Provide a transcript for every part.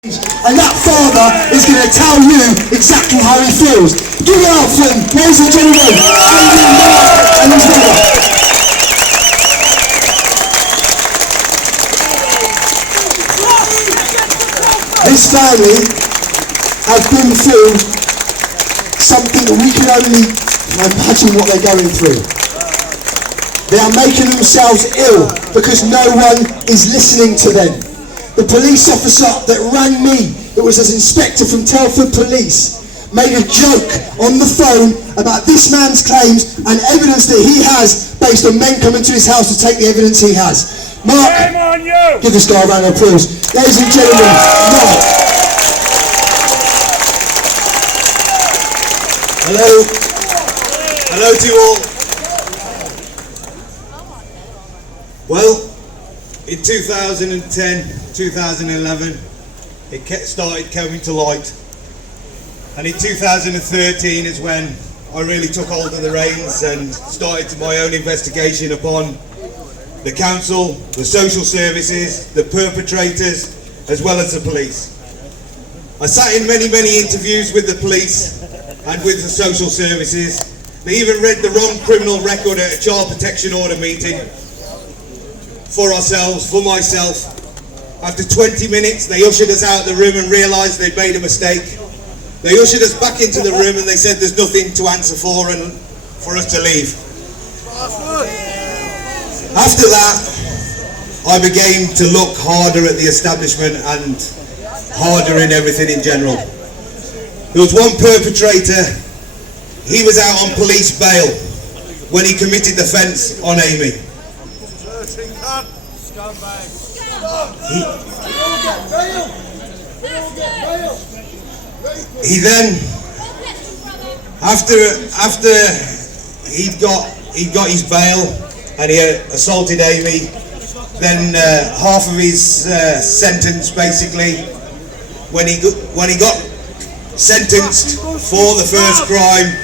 And that father is going to tell you exactly how he feels. Give it up for him, ladies and gentlemen, Andy, Mark and his mother. This family have been through something that we can only imagine what they're going through. They are making themselves ill because no one is listening to them. The police officer that rang me, it was an inspector from Telford Police, made a joke on the phone about this man's claims and evidence that he has based on men coming to his house to take the evidence he has. Mark, give this guy a round of applause. Ladies and gentlemen, Mark. Hello. Hello to you all. Well, in 2010, 2011, it started coming to light. And in 2013 is when I really took hold of the reins and started my own investigation upon the council, the social services, the perpetrators, as well as the police. I sat in many interviews with the police and with the social services. They even read the wrong criminal record at a child protection order meeting for ourselves, for myself. After 20 minutes, they ushered us out of the room and realised they'd made a mistake. They ushered us back into the room and they said there's nothing to answer for and for us to leave. After that, I began to look harder at the establishment and harder in everything in general. There was one perpetrator. He was out on police bail when he committed the offence on Amy. He then, after he got his bail and he assaulted Amy, then half of his sentence, basically, when he got sentenced for the first crime,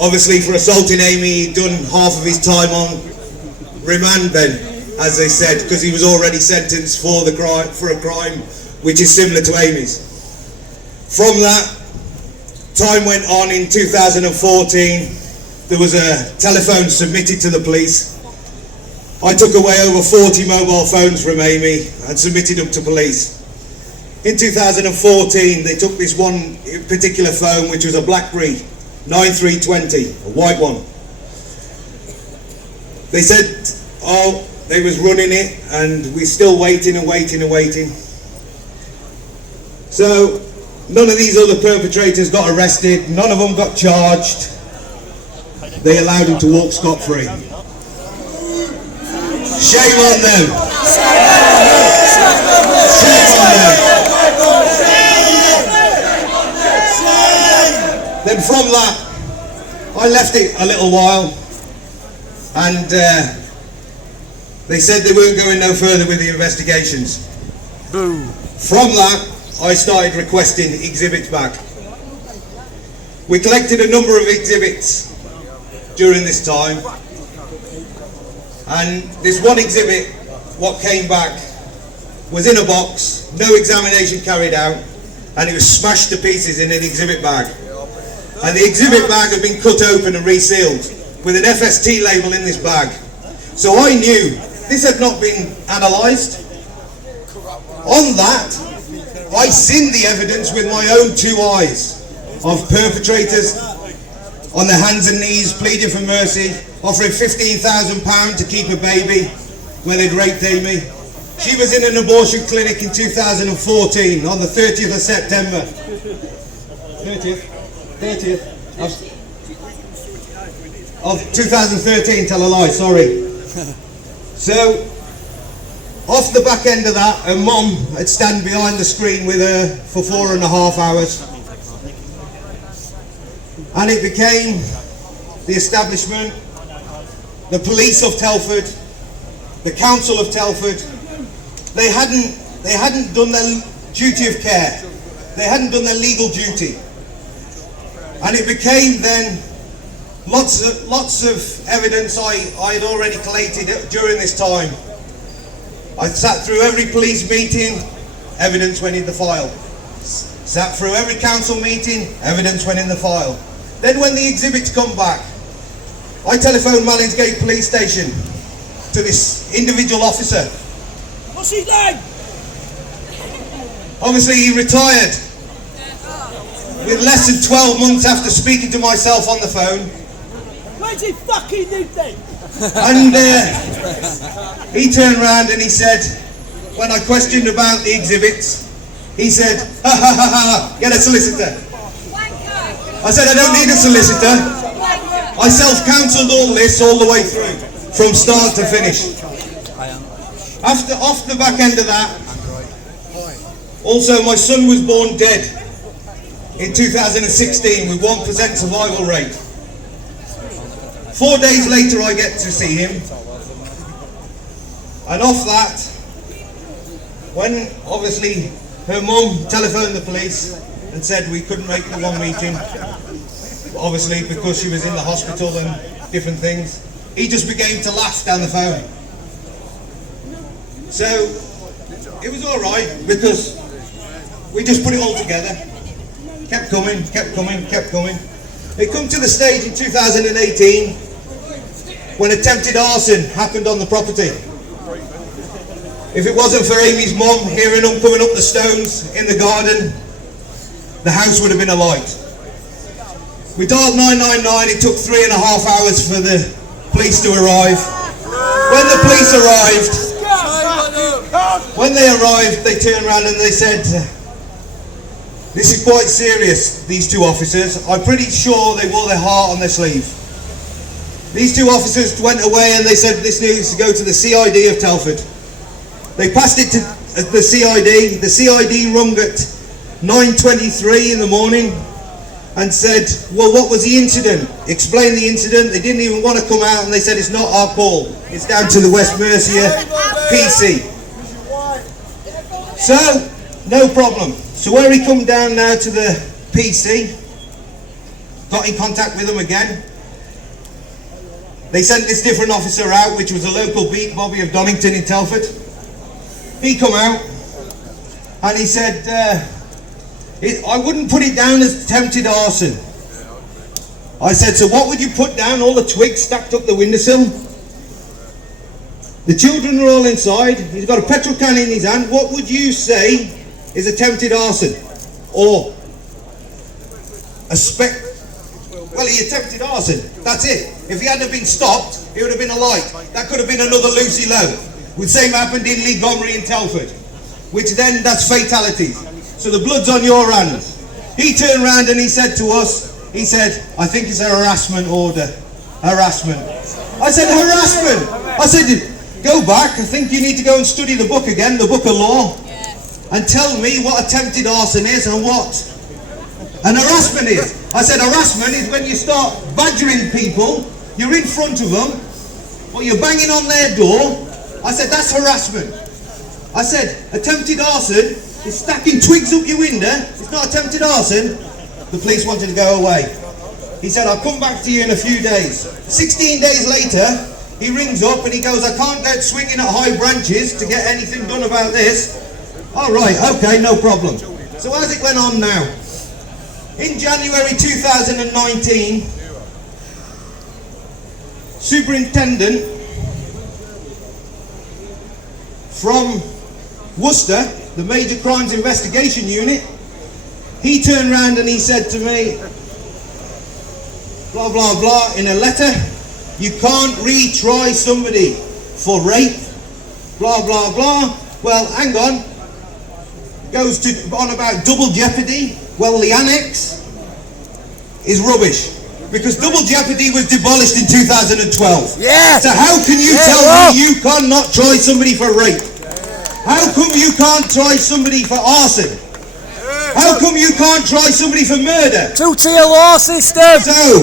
obviously for assaulting Amy, he'd done half of his time on remand then, as they said, because he was already sentenced for a crime which is similar to Amy's. From that, time went on. In 2014, there was a telephone submitted to the police. I took away over 40 mobile phones from Amy and submitted them to police. In 2014, they took this one particular phone, which was a BlackBerry 9320, a white one. They said, oh, they was running it, and we're still waiting and waiting and waiting. So none of these other perpetrators got arrested, none of them got charged. They allowed them to walk scot-free. Shame on them. Shame on them. Then from that, I left it a little while, and they said they weren't going no further with the investigations. Boom. From that, I started requesting exhibits back. We collected a number of exhibits during this time, and this one exhibit, what came back, was in a box, no examination carried out, and it was smashed to pieces in an exhibit bag. And the exhibit bag had been cut open and resealed with an FST label in this bag. So I knew this had not been analysed. On that, I seen the evidence with my own two eyes of perpetrators on their hands and knees pleading for mercy, offering £15,000 to keep a baby when they'd raped Amy. She was in an abortion clinic in 2014 on the 30th of September. 30th of 2013, tell a lie, sorry. So, off the back end of that, her mum had stand behind the screen with her for 4.5 hours. And it became the establishment, the police of Telford, the council of Telford. They hadn't done their duty of care. They hadn't done their legal duty. And it became then lots of evidence I had already collated during this time. I sat through every police meeting, evidence went in the file. Sat through every council meeting, evidence went in the file. Then when the exhibits come back, I telephoned Mallinsgate Police Station to this individual officer. What's his name? Obviously he retired with less than 12 months after speaking to myself on the phone. Where's he fucking live then? And he turned round and he said, when I questioned about the exhibits, he said, ha ha ha ha, get a solicitor. I said, I don't need a solicitor. I self-counselled all this all the way through, from start to finish. Off the back end of that, also my son was born dead in 2016 with 1% survival rate. 4 days later I get to see him, and off that, when obviously her mum telephoned the police and said we couldn't make the one meeting, obviously because she was in the hospital and different things, he just began to laugh down the phone. So it was alright because we just put it all together, kept coming. It come to the stage in 2018 when attempted arson happened on the property. If it wasn't for Amy's mum hearing them coming up the stones in the garden, the house would have been alight. We dialed 999, it took 3.5 hours for the police to arrive. When the police arrived, they turned around and they said, this is quite serious, these two officers. I'm pretty sure they wore their heart on their sleeve. These two officers went away and they said this needs to go to the CID of Telford. They passed it to the CID. The CID rung at 9:23 in the morning and said, well, what was the incident? Explain the incident. They didn't even want to come out and they said it's not our call. It's down to the West Mercia PC. So, no problem. So where he come down now to the PC, got in contact with them again. They sent this different officer out, which was a local beat, Bobby of Donington in Telford. He come out and he said, I wouldn't put it down as attempted arson. I said, so what would you put down? All the twigs stacked up the windowsill. The children are all inside. He's got a petrol can in his hand. What would you say is attempted arson? Or well, he attempted arson. That's it. If he hadn't been stopped, it would have been a light. That could have been another Lucy Lowe. The same happened in Lee Gomery in Telford, which then that's fatalities. So the blood's on your hands. He turned around and he said to us, he said, I think it's a harassment order. Harassment. I said, harassment? I said, go back. I think you need to go and study the book again, the book of law, and tell me what attempted arson is and what an harassment is. I said, harassment is when you start badgering people, you're in front of them, or you're banging on their door. I said, that's harassment. I said, attempted arson is stacking twigs up your window. It's not attempted arson. The police wanted to go away. He said, I'll come back to you in a few days. 16 days later, he rings up and he goes, I can't go swinging at high branches to get anything done about this. All right, okay, no problem. So as it went on now, in January 2019, Superintendent from Worcester, the Major Crimes Investigation Unit, he turned around and he said to me, blah, blah, blah, in a letter, you can't retry somebody for rape, blah, blah, blah. Well, hang on. Goes on about double jeopardy. Well, the annex is rubbish because double jeopardy was demolished in 2012. Yeah. So how can you tell me you cannot try somebody for rape? How come you can't try somebody for arson? How come you can't try somebody for murder? Two-tier law system. So,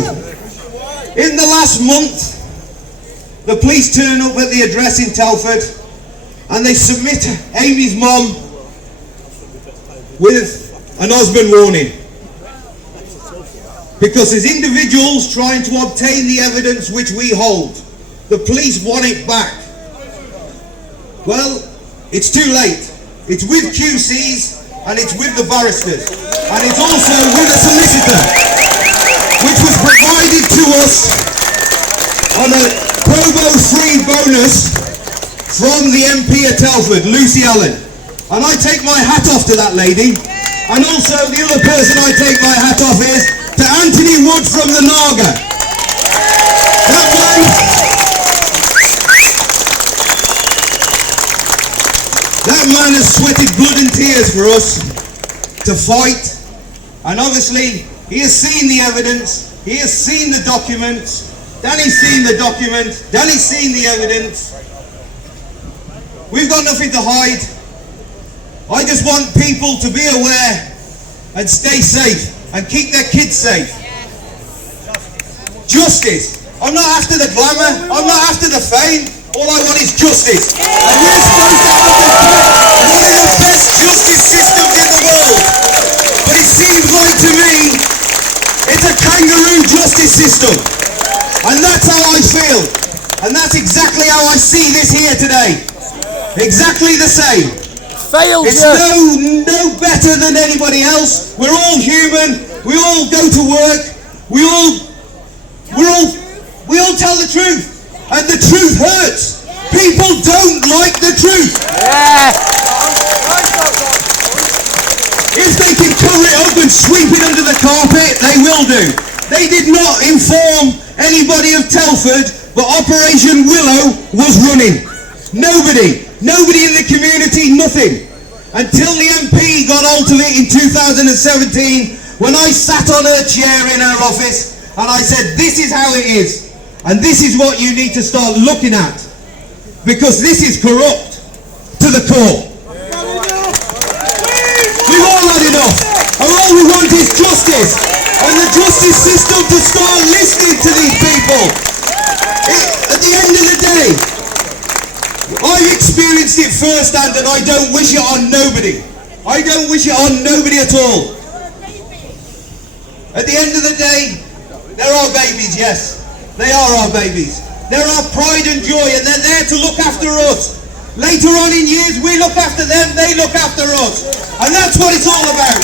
in the last month, the police turn up at the address in Telford and they submit Amy's mum with an husband warning. Because there's individuals trying to obtain the evidence which we hold. The police want it back. Well, it's too late. it's with QCs, and it's with the barristers, and it's also with a solicitor, which was provided to us on a probo free bonus from the MP of Telford, Lucy Allen. And I take my hat off to that lady. And also the other person I take my hat off is to Anthony Wood from the Naga. That man has sweated blood and tears for us to fight. And obviously he has seen the evidence, he has seen the documents, Danny's seen the documents, Danny's seen the evidence. We've got nothing to hide. I just want people to be aware and stay safe and keep their kids safe. Justice. I'm not after the glamour, I'm not after the fame. All I want is justice. And we're supposed to have one of the best justice systems in the world. But it seems like to me, it's a kangaroo justice system. And that's how I feel. And that's exactly how I see this here today. Exactly the same. It's no better than anybody else. We're all human. We all go to work. We all tell the truth, and the truth hurts. People don't like the truth. If they can cover it up and sweep it under the carpet, they will do. They did not inform anybody of Telford, but Operation Willow was running. Nobody in the community, nothing. Until the MP got hold of it in 2017, when I sat on her chair in her office, and I said, this is how it is, and this is what you need to start looking at, because this is corrupt to the core. We've all had enough, and all we want is justice, and the justice system to start listening to these people. At the end of the day, I've experienced it firsthand, and I don't wish it on nobody. I don't wish it on nobody at all. At the end of the day, they're our babies, yes. They are our babies. They're our pride and joy, and they're there to look after us. Later on in years, we look after them, they look after us. And that's what it's all about.